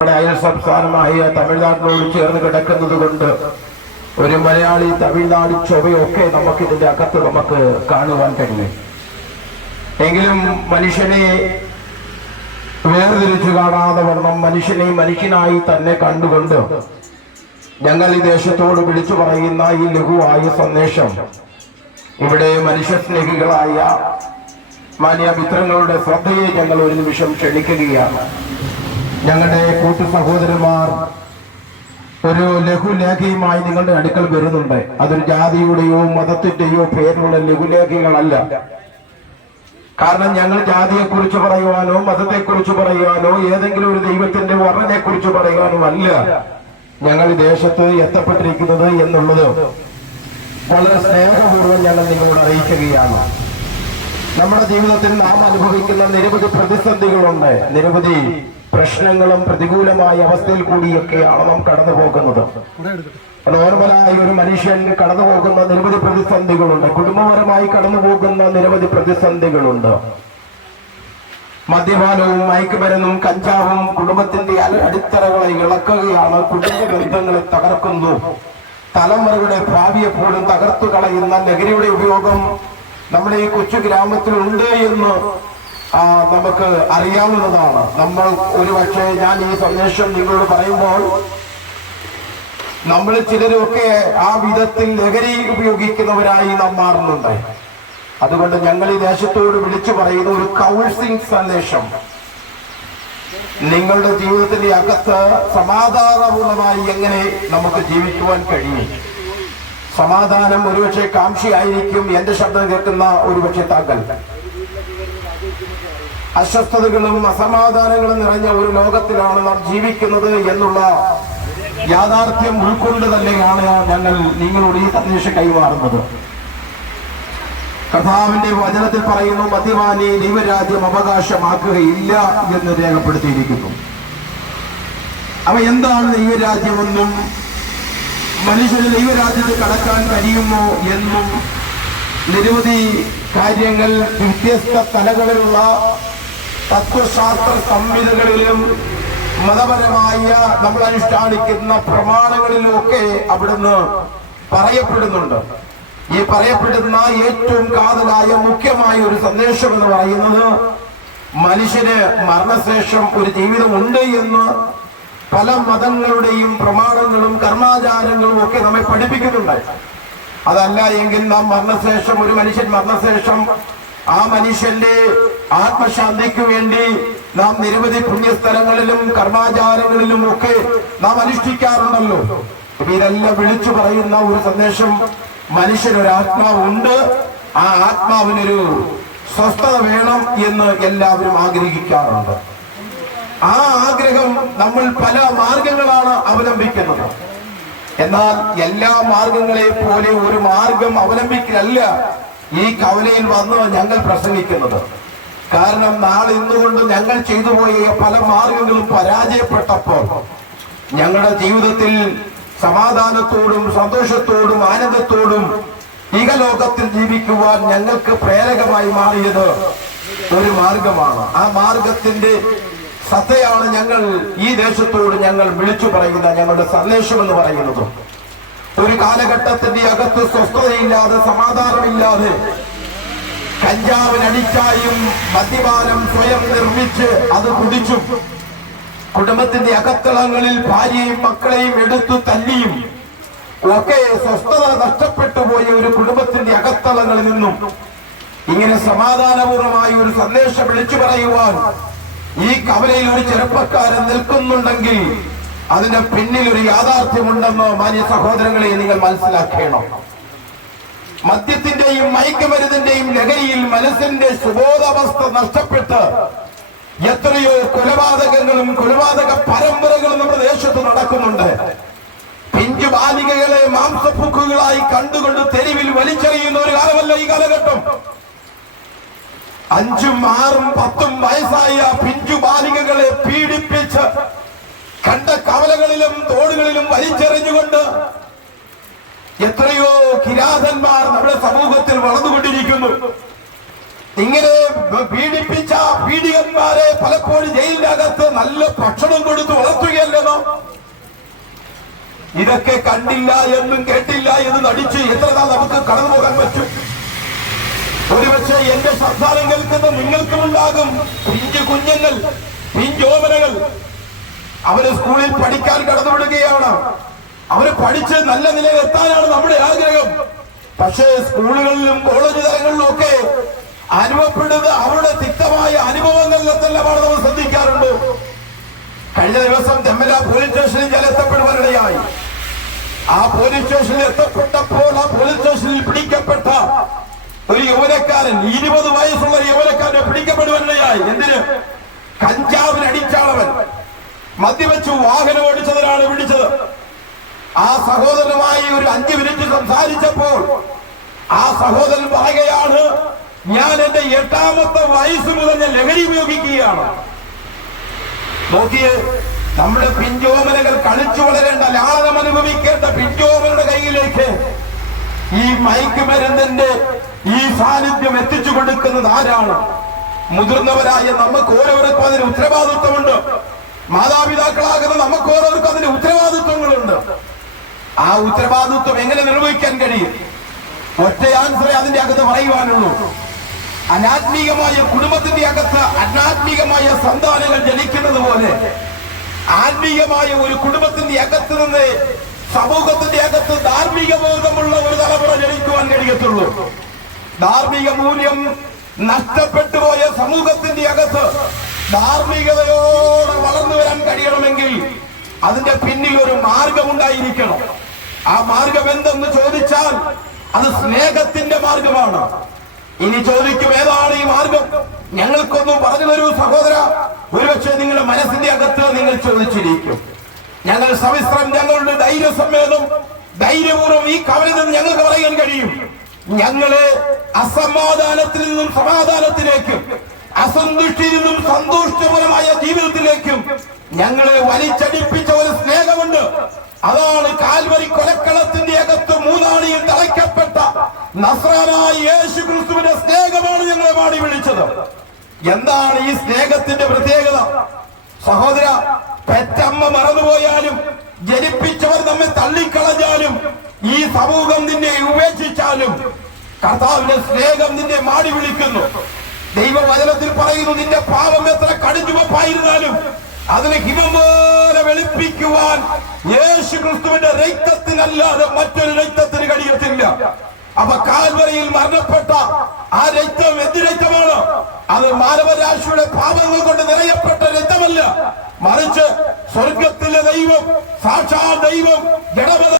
അയൽ സംസ്ഥാനമായ തമിഴ്നാട്ടിനോട് ചേർന്ന് കിടക്കുന്നത് കൊണ്ട് ഒരു മലയാളി തമിഴ്നാട് ചൊവ്വയൊക്കെ ഇതിന്റെ അകത്ത് നമുക്ക് കാണുവാൻ കഴിയും. എങ്കിലും മനുഷ്യനെ വേർതിരിച്ചു കാണാതെ വണ്ണം മനുഷ്യനെ മനുഷ്യനായി തന്നെ കണ്ടുകൊണ്ട് ഞങ്ങൾ ഈ ദേശത്തോട് വിളിച്ചു പറയുന്ന ഈ ലഘുവായ സന്ദേശം ഇവിടെ മനുഷ്യസ്നേഹികളായ മാന്യ മിത്രങ്ങളുടെ ശ്രദ്ധയെ ഞങ്ങൾ ഒരു നിമിഷം ക്ഷണിക്കുകയാണ്. ഞങ്ങളുടെ കൂട്ടു സഹോദരന്മാർ ഒരു ലഘുലേഖയുമായി നിങ്ങളുടെ അടുക്കൽ വരുന്നുണ്ട്. അതൊരു ജാതിയുടെയോ മതത്തിന്റെയോ പേരിലുള്ള ലഘുലേഖകളല്ല. കാരണം ഞങ്ങൾ ജാതിയെക്കുറിച്ച് പറയുവാനോ മതത്തെക്കുറിച്ച് പറയുവാനോ ഏതെങ്കിലും ഒരു ദൈവത്തിന്റെ വർണ്ണനെ കുറിച്ച് പറയുവാനോ അല്ല ഞങ്ങൾ ഈ ദേശത്ത് എത്തപ്പെട്ടിരിക്കുന്നത് എന്നുള്ളത് വളരെ സ്നേഹപൂർവ്വം ഞങ്ങൾ നിങ്ങളോട് അറിയിക്കുകയാണ്. നമ്മുടെ ജീവിതത്തിൽ നാം അനുഭവിക്കുന്ന നിരവധി പ്രതിസന്ധികളുണ്ട്. നിരവധി പ്രശ്നങ്ങളും പ്രതികൂലമായ അവസ്ഥയിൽ കൂടിയൊക്കെയാണ് നാം കടന്നു പോകുന്നത്. നോർമലായ ഒരു മനുഷ്യൻ കടന്നു പോകുന്ന നിരവധി പ്രതിസന്ധികളുണ്ട്. കുടുംബപരമായി കടന്നു പോകുന്ന നിരവധി പ്രതിസന്ധികളുണ്ട്. മദ്യപാനവും മയക്കുമരുന്നും കഞ്ചാവും കുടുംബത്തിന്റെ അടിത്തറകളെ ഇളക്കുകയാണ്. കുടുംബ ബന്ധങ്ങളെ തകർക്കുന്നു. തലമുറയുടെ ഭാവിയെ പോലും തകർത്തു കളയുന്ന ലഹരിയുടെ ഉപയോഗം നമ്മുടെ ഈ കൊച്ചു ഗ്രാമത്തിൽ ഉണ്ട് എന്ന് നമുക്ക് അറിയാവുന്നതാണ്. നമ്മൾ ഒരുപക്ഷെ ഞാൻ ഈ സന്ദേശം നിങ്ങളോട് പറയുമ്പോൾ നമ്മൾ ചിലരൊക്കെ ആ വിധത്തിൽ ലഹരി ഉപയോഗിക്കുന്നവരായി നാം മാറുന്നുണ്ട്. അതുകൊണ്ട് ഞങ്ങൾ ഈ ദേശത്തോട് വിളിച്ചു പറയുന്ന ഒരു കൗൺസിലിംഗ് സന്ദേശം, നിങ്ങളുടെ ജീവിതത്തിന്റെ അകത്ത് സമാധാനപൂർണമായി എങ്ങനെ നമുക്ക് ജീവിക്കുവാൻ കഴിയും. സമാധാനം ഒരുപക്ഷെ കാംക്ഷിയായിരിക്കും എന്റെ ശബ്ദം കേൾക്കുന്ന ഒരുപക്ഷെ താങ്കൾ. അസ്വസ്ഥതകളും അസമാധാനങ്ങളും നിറഞ്ഞ ഒരു ലോകത്തിലാണ് നാം ജീവിക്കുന്നത് എന്നുള്ള യാഥാർത്ഥ്യം ഉൾക്കൊണ്ട് തന്നെയാണ് ഞങ്ങൾ നിങ്ങളോട് ഈ സന്ദേശം കൈമാറുന്നത്. കർത്താവിന്റെ വചനത്തിൽ പറയുന്നു, മദ്യപാനി ദൈവരാജ്യം അവകാശമാക്കുകയില്ല എന്ന് രേഖപ്പെടുത്തിയിരിക്കുന്നു. അവ എന്താണ് ദൈവരാജ്യമെന്നും മനുഷ്യന് ദൈവരാജ്യത്തിൽ കടക്കാൻ കഴിയുമോ എന്നും നിരവധി കാര്യങ്ങൾ വ്യത്യസ്ത തലങ്ങളിലുള്ള തത്വശാസ്ത്ര സംഹിതകളിലും മതപരമായ നമ്മൾ അനുഷ്ഠാനിക്കുന്ന പ്രമാണങ്ങളിലുമൊക്കെ അവിടുന്ന് പറയപ്പെടുന്നുണ്ട്. ഈ പറയപ്പെടുന്ന ഏറ്റവും കാതലായ മുഖ്യമായ ഒരു സന്ദേശം എന്ന് പറയുന്നത് മനുഷ്യന് മരണശേഷം ഒരു ജീവിതമുണ്ട് എന്ന് പല മതങ്ങളുടെയും പ്രമാണങ്ങളും കർമാചാരങ്ങളും ഒക്കെ നമ്മെ പഠിപ്പിക്കുന്നുണ്ട്. അതല്ല എങ്കിൽ നാം മരണശേഷം ഒരു മനുഷ്യൻ മരണശേഷം ആ മനുഷ്യന്റെ ആത്മശാന്തിക്ക് വേണ്ടി നാം നിരവധി പുണ്യസ്ഥലങ്ങളിലും കർമാചാരങ്ങളിലും ഒക്കെ നാം അനുഷ്ഠിക്കാറുണ്ടല്ലോ. ഇതെല്ലാം വിളിച്ചു പറയുന്ന ഒരു സന്ദേശം, മനുഷ്യനൊരു ആത്മാവുണ്ട്, ആ ആത്മാവിനൊരു സ്വസ്ഥത വേണം എന്ന് എല്ലാവരും ആഗ്രഹിക്കാറുണ്ട്. ആ ആഗ്രഹം നമ്മൾ പല മാർഗങ്ങളാണ് അവലംബിക്കുന്നത്. എന്നാൽ എല്ലാ മാർഗങ്ങളെ പോലെ ഒരു മാർഗം അവലംബിക്കലല്ല ഈ കവലയിൽ വന്ന് ഞങ്ങൾ പ്രസംഗിക്കുന്നത്. കാരണം നാളെ ഇന്നുകൊണ്ട് ഞങ്ങൾ ചെയ്തു പോയ പല മാർഗങ്ങളും പരാജയപ്പെട്ടപ്പോൾ ഞങ്ങളുടെ ജീവിതത്തിൽ സമാധാനത്തോടും സന്തോഷത്തോടും ആനന്ദത്തോടും ഇഹലോകത്തിൽ ജീവിക്കുവാൻ ഞങ്ങൾക്ക് പ്രേരകമായി മാറിയത് ഒരു മാർഗമാണ്. ആ മാർഗത്തിന്റെ സത്തയാണ് ഞങ്ങൾ ഈ ദേശത്തോട് ഞങ്ങൾ വിളിച്ചു പറയുന്ന ഞങ്ങളുടെ സന്ദേശം എന്ന് പറയുന്നത്. ഒരു കാലഘട്ടത്തിന്റെ അകത്ത് സ്വസ്ഥതയില്ലാതെ സമാധാനമില്ലാതെ കഞ്ചാവിനടിച്ചായും മദ്യപാനം സ്വയം നിർമ്മിച്ച് അത് കുടിച്ചും കുടുംബത്തിന്റെ അകത്തളങ്ങളിൽ ഭാര്യയും മക്കളെയും എടുത്തു തല്ലിയും ഒക്കെ സ്വസ്ഥത നഷ്ടപ്പെട്ടു പോയ ഒരു കുടുംബത്തിന്റെ അകത്തളങ്ങളിൽ നിന്നും ഇങ്ങനെ സമാധാനപൂർവമായ ഒരു സന്ദേശം വിളിച്ചു പറയുവാൻ ഈ കവലയിൽ ഒരു ചെറുപ്പക്കാരൻ നിൽക്കുന്നുണ്ടെങ്കിൽ അതിന്റെ പിന്നിൽ ഒരു യാഥാർത്ഥ്യമുണ്ടെന്ന് മാന്യ സഹോദരങ്ങളെ നിങ്ങൾ മനസ്സിലാക്കണം. മദ്യത്തിന്റെയും മയക്കുമരുന്നിന്റെയും ലഹരിയിൽ മനസ്സിന്റെ സുബോധാവസ്ഥ നഷ്ടപ്പെട്ട് എത്രയോ കൊലപാതകങ്ങളും കൊലപാതക പരമ്പരകളും നമ്മുടെ ദേശത്ത് നടക്കുന്നുണ്ട്. പിഞ്ചു ബാലികകളെ മാംസപ്പുക്കുകളായി കണ്ടുകൊണ്ട് തെരുവിൽ വലിച്ചെറിയുന്ന ഒരു കാലമല്ല ഈ കാലഘട്ടം. 5ഉം 6ഉം 10ഉം വയസ്സായ പിഞ്ചു ബാലികകളെ പീഡിപ്പിച്ച് കണ്ട കവലകളിലും തോടുകളിലും വലിച്ചെറിഞ്ഞുകൊണ്ട് എത്രയോ കിരാതന്മാർ നമ്മുടെ സമൂഹത്തിൽ വളർന്നുകൊണ്ടിരിക്കുന്നു. ഇങ്ങനെ പീഡിപ്പിച്ച പീഡികന്മാരെ പലപ്പോഴും ജയിലിനകത്ത് നല്ല ഭക്ഷണം കൊടുത്ത് വളർത്തുകയല്ലോ. ഇതൊക്കെ കണ്ടില്ല എന്നും കേട്ടില്ല എന്ന് നടിച്ച് എത്ര നാൾ നമുക്ക് കടന്നു പോകാൻ പറ്റും? ഒരുപക്ഷെ എന്റെ സംസാരം കേൾക്കുന്ന നിങ്ങൾക്കുമുണ്ടാകും പിഞ്ചു കുഞ്ഞുങ്ങൾ, പിഞ്ചോമനകൾ. അവര് സ്കൂളിൽ പഠിക്കാൻ കടന്നുവിടുകയാണ്. അവര് പഠിച്ച് നല്ല നിലയിൽ എത്താനാണ് നമ്മുടെ ആഗ്രഹം. പക്ഷേ സ്കൂളുകളിലും കോളേജ് തലങ്ങളിലും ഒക്കെ അനുഭവപ്പെടുന്നത് അവരുടെ തിക്തമായ അനുഭവങ്ങളിലെല്ലാം നമ്മൾ ശ്രദ്ധിക്കാറുണ്ട്. കഴിഞ്ഞ ദിവസം തെമ്മല പോലീസ് സ്റ്റേഷനിൽ ഞാൻ എത്തപ്പെടുവാനിടയായി. ആ പോലീസ് സ്റ്റേഷനിൽ എത്തപ്പെട്ടപ്പോൾ ആ പോലീസ് സ്റ്റേഷനിൽ പിടിക്കപ്പെട്ട ഒരു യുവനക്കാരൻ, 20 വയസ്സുള്ള യുവനക്കാരനെ പിടിക്കപ്പെടുവാനിടയായി. എന്തിന്? കഞ്ചാവിന് അടിച്ചാളവൻ. മദ്യവെച്ചു വാഹനം ഓടിച്ചതിനാണ് പിടിച്ചത്. ആ സഹോദരനുമായി ഒരു 5 മിനിറ്റ് സംസാരിച്ചപ്പോൾ ആ സഹോദരൻ പറയുകയാണ്, ഞാൻ എന്റെ 8ാമത്തെ വയസ്സ് മുതൽ ഞാൻ ലഹരി ഉപയോഗിക്കുകയാണ്. നോക്കിയേ, നമ്മുടെ പിഞ്ചോമനകൾ കളിച്ചു വളരേണ്ട, ലാളനം അനുഭവിക്കേണ്ട പിഞ്ചോമനയുടെ കയ്യിലേക്ക് ഈ മയക്കുമരുന്നിന്റെ ഈ സാന്നിധ്യം എത്തിച്ചു കൊടുക്കുന്നത് ആരാണ്? മുതിർന്നവരായ നമുക്ക് ഓരോരുത്തർക്കും അതിന് ഉത്തരവാദിത്വമുണ്ട്. മാതാപിതാക്കളാകുന്ന നമുക്ക് ഓരോരുത്തർക്കും അതിന് ഉത്തരവാദിത്വങ്ങളുണ്ട്. ആ ഉത്തരവാദിത്വം എങ്ങനെ നിർവഹിക്കാൻ കഴിയും? ഒറ്റ ആൻസറേ അതിന്റെ അകത്ത് പറയുവാനുള്ളൂ. അനാത്മീകമായ കുടുംബത്തിന്റെ അകത്ത് അനാത്മീകമായ സന്താനങ്ങൾ ജനിക്കുന്നത് പോലെ ആത്മീയമായ ഒരു കുടുംബത്തിന്റെ അകത്ത് നിന്ന് സമൂഹത്തിന്റെ അകത്ത് ധാർമ്മിക ബോധമുള്ള ഒരു തലമുറ ജനിക്കുവാൻ കഴിയത്തുള്ളൂ. ധാർമ്മിക മൂല്യം നഷ്ടപ്പെട്ടു പോയ സമൂഹത്തിന്റെ അകത്ത് ധാർമ്മികതയോടെ വളർന്നു വരാൻ കഴിയണമെങ്കിൽ അതിന്റെ പിന്നിൽ ഒരു മാർഗമുണ്ടായിരിക്കണം. ആ മാർഗം എന്തെന്ന് ചോദിച്ചാൽ അത് സ്നേഹത്തിന്റെ മാർഗമാണ്. ഇനി ചോദിക്കും, ഏതാണ് ഈ മാർഗം? ഞങ്ങൾക്കൊന്നും പറഞ്ഞു തരൂ സഹോദര. ഒരുപക്ഷെ നിങ്ങളുടെ മനസ്സിന്റെ അകത്ത് നിങ്ങൾ ചോദിച്ചിരിക്കും. ഞങ്ങൾ സവിസ്തരം ഞങ്ങളുടെ ധൈര്യസമ്മേതം ധൈര്യപൂർവ്വം ഈ കവലിൽ നിന്ന് ഞങ്ങൾക്ക് പറയാൻ കഴിയും. ഞങ്ങളെ അസമാധാനത്തിൽ നിന്നും സമാധാനത്തിലേക്കും അസന്തുഷ്ടിയിൽ നിന്നും സന്തോഷപരമായ ജീവിതത്തിലേക്കും ഞങ്ങളെ വലിച്ചടിപ്പിച്ച ഒരു സ്നേഹമുണ്ട്. അതാണ് കാൽവരി കൊലക്കളത്തിന്റെ അകത്ത് മൂന്നാണിയിൽ തളയ്ക്കപ്പെട്ട നസ്രാനായ യേശു ക്രിസ്തുവിന്റെ സ്നേഹമാണ് ഞങ്ങളെ പാടി വിളിച്ചത്. എന്താണ് ഈ സ്നേഹത്തിന്റെ പ്രത്യേകത? സഹോദര, പെറ്റമ്മ മറന്നുപോയാലും ജനിപ്പിച്ചവർ നമ്മെ തള്ളിക്കളഞ്ഞാലും ഈ സമൂഹം നിന്നെ ഉപേക്ഷിച്ചാലും കർത്താവിന്റെ സ്നേഹം നിന്നെ മാടി വിളിക്കുന്നു. ദൈവവചനത്തിൽ പറയുന്നു, നിന്റെ പാപം എത്ര കടുംചുവപ്പായിരുന്നാലും അതിനെ ഹിമം പോലെ വെളുപ്പിക്കുവാൻ യേശു ക്രിസ്തുവിന്റെ രക്തത്തിനല്ലാതെ മറ്റൊരു രക്തത്തിന് കഴിയത്തില്ല. അപ്പൊ കാൽവരിയിൽ മരണപ്പെട്ട ആ രക്തം എന്ത് രക്തമാണ്? അത് മാനവരാശിയുടെ പാപങ്ങൾ കൊണ്ട് നിറയപ്പെട്ട രക്തമല്ല, മറിച്ച് സ്വർഗത്തിലെ ദൈവം, സാക്ഷാൽ ദൈവം, ജഡമത